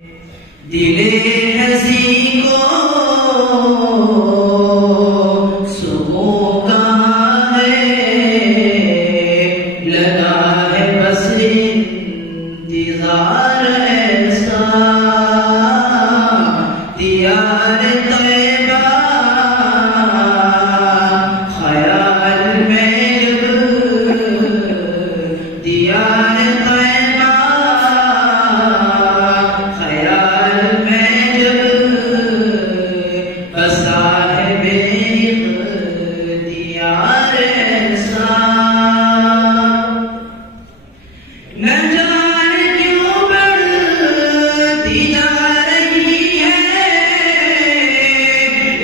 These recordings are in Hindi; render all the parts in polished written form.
दिले हसी को सुकून कहाँ है, लगा है बस इंतजार ऐसा, दियार तैबा ख्याल में जब, दियार तैबा ख्याल में जब बसा है बेइख्तियार ऐसा, न जाने क्यों बढ़ती जा रही है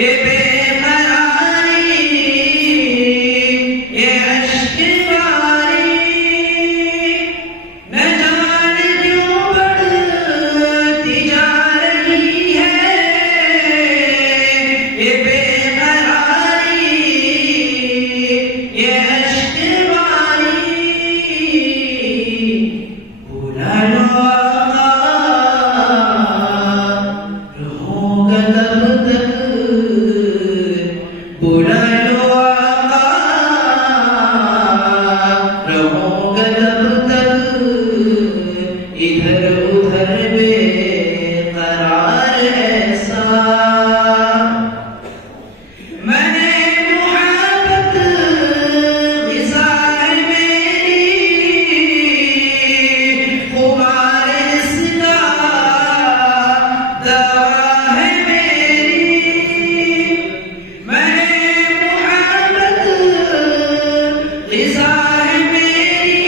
ये बेकरारी, ये अश्क बारी, न जाने क्यों बढ़ती जा रही है ये बेकरारी, ये अश्क बारी। बुला लो आका, रहूंगा तब तक, बुला लो आका, रहूंगा तब तक, इधर उधर बेकरार ऐसा, मैंने मुहब्बत ग़िज़ा है मेरी, खुमार इसका दवा है मेरी, मैंने मुहब्बत ग़िज़ा है मेरी,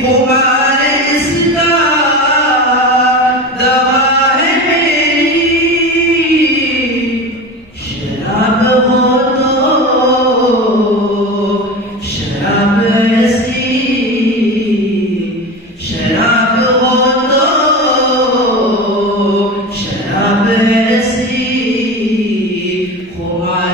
खुमार इसका दवा है मेरी। शराब हो तो शराब ऐसी, शराब हो तो शराब ऐसी, खुमार